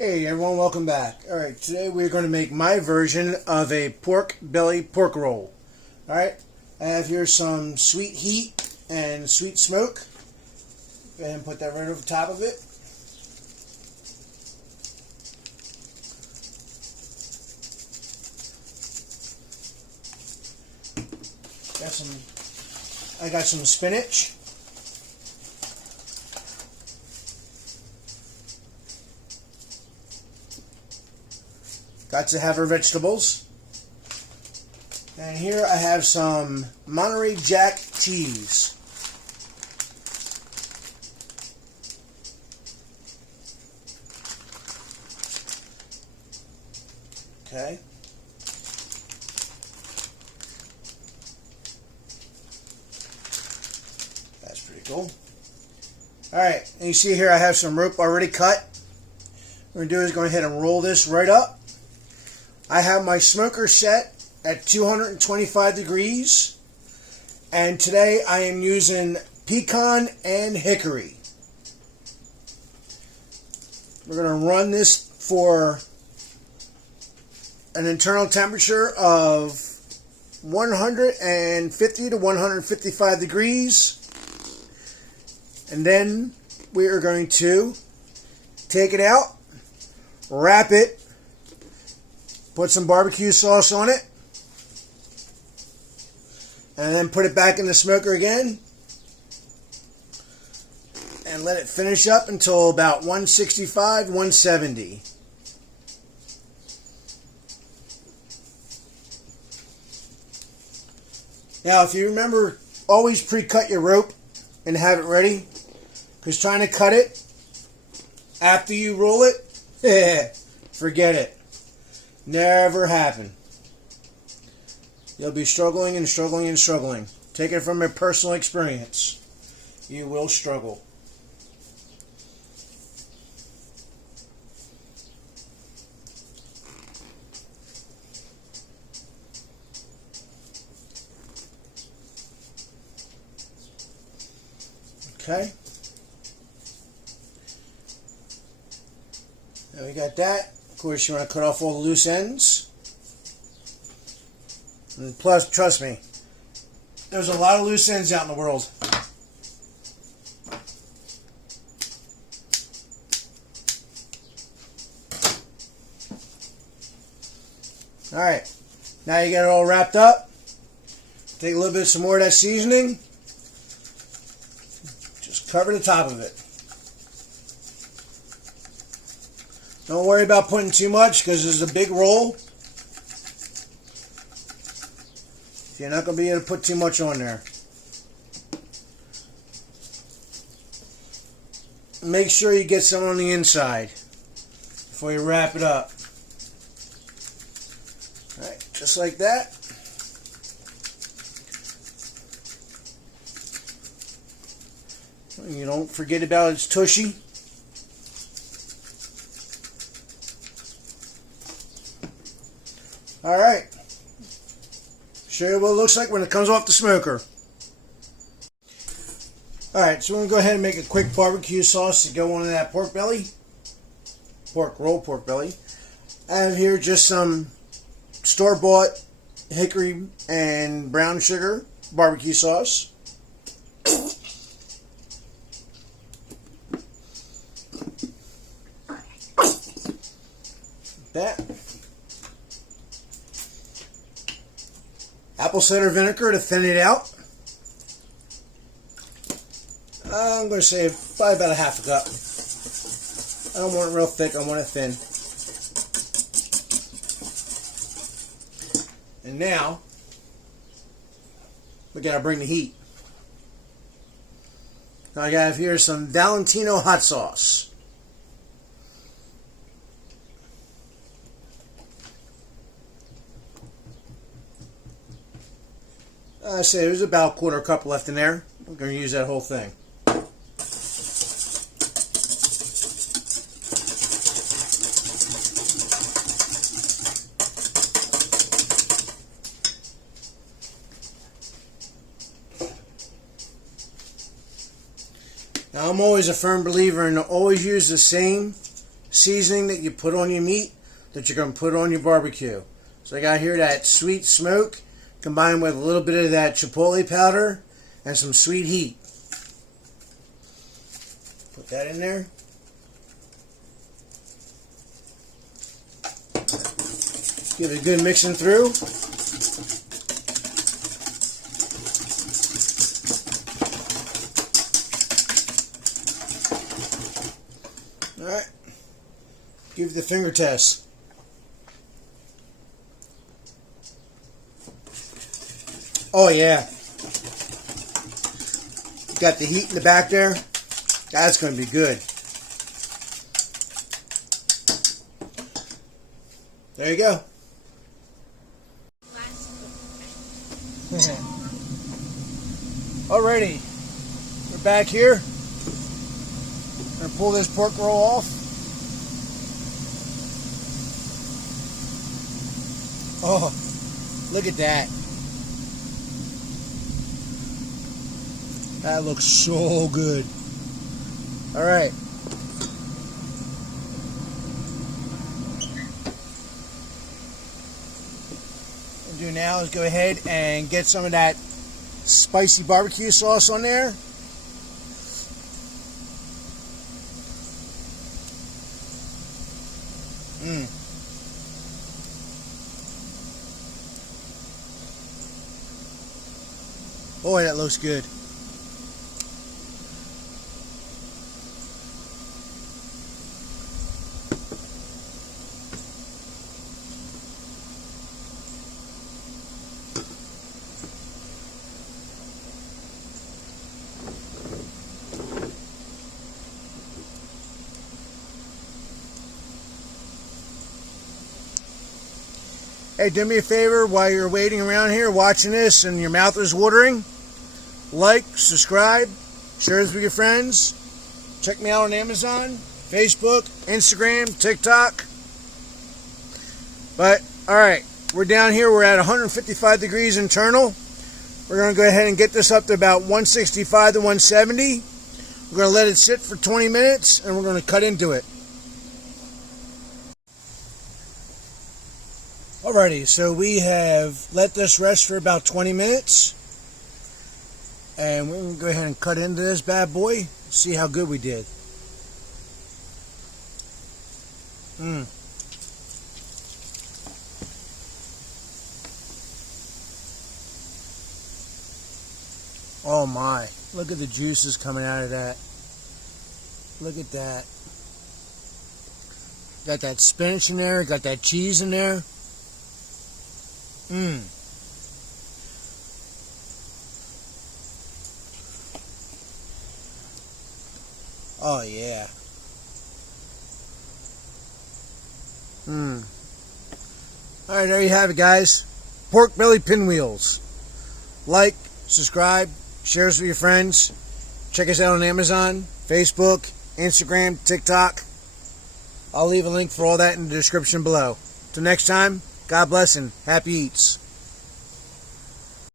Hey everyone, welcome back. Alright, today we're going to make my version of a pork belly pork roll. Alright, I have here some sweet heat and sweet smoke. Go ahead and put that right over the top of it. I got some spinach. Got to have our vegetables. And here I have some Monterey Jack cheese. Okay. That's pretty cool. Alright, and you see here I have some rope already cut. What we're going to do is go ahead and roll this right up. I have my smoker set at 225 degrees, and today I am using pecan and hickory. We're going to run this for an internal temperature of 150 to 155 degrees, and then we are going to take it out, wrap it, put some barbecue sauce on it, and then put it back in the smoker again and let it finish up until about 165, 170. Now, if you remember, always pre-cut your rope and have it ready, because trying to cut it after you roll it, forget it. Never happen. You'll be struggling and struggling and struggling. Take it from a personal experience. You will struggle. Okay. Now we got that. Of course, you want to cut off all the loose ends. And plus, trust me, there's a lot of loose ends out in the world. Alright, now you got it all wrapped up. Take a little bit some more of that seasoning. Just cover the top of it. Don't worry about putting too much because this is a big roll. You're not going to be able to put too much on there. Make sure you get some on the inside before you wrap it up. Alright, just like that. You don't forget about its tushy. Alright, show you what it looks like when it comes off the smoker. Alright, so we're going to go ahead and make a quick barbecue sauce to go on that pork belly. Pork roll, pork belly. I have here just some store-bought hickory and brown sugar barbecue sauce. That. Apple cider vinegar to thin it out. I'm going to say probably about a half a cup. I don't want it real thick, I want it thin. And now, we got to bring the heat. Now I got here some Valentino hot sauce. I say there's about a quarter cup left in there. I'm going to use that whole thing. Now I'm always a firm believer in to always use the same seasoning that you put on your meat that you're going to put on your barbecue. So I got here that sweet smoke combined with a little bit of that chipotle powder and some sweet heat. Put that in there. Give it a good mixing through. Alright. Give it the finger test. Oh yeah. Got the heat in the back there. That's going to be good. There you go. Alrighty. We're back here. I'm going to pull this pork roll off. Oh, look at that. That looks so good. All right. What we'll do now is go ahead and get some of that spicy barbecue sauce on there. Boy, that looks good. Hey, do me a favor while you're waiting around here watching this and your mouth is watering. Like, subscribe, share this with your friends. Check me out on Amazon, Facebook, Instagram, TikTok. But, alright, we're down here. We're at 155 degrees internal. We're going to go ahead and get this up to about 165 to 170. We're going to let it sit for 20 minutes and we're going to cut into it. Alrighty, so we have let this rest for about 20 minutes. And we're going to go ahead and cut into this bad boy. See how good we did. Oh my. Look at the juices coming out of that. Look at that. Got that spinach in there. Got that cheese in there. Oh yeah. Alright, there you have it, guys. Pork Belly Pinwheels. Like, subscribe, share us with your friends. Check us out on Amazon, Facebook, Instagram, TikTok. I'll leave a link for all that in the description below. Till next time, God bless and happy eats.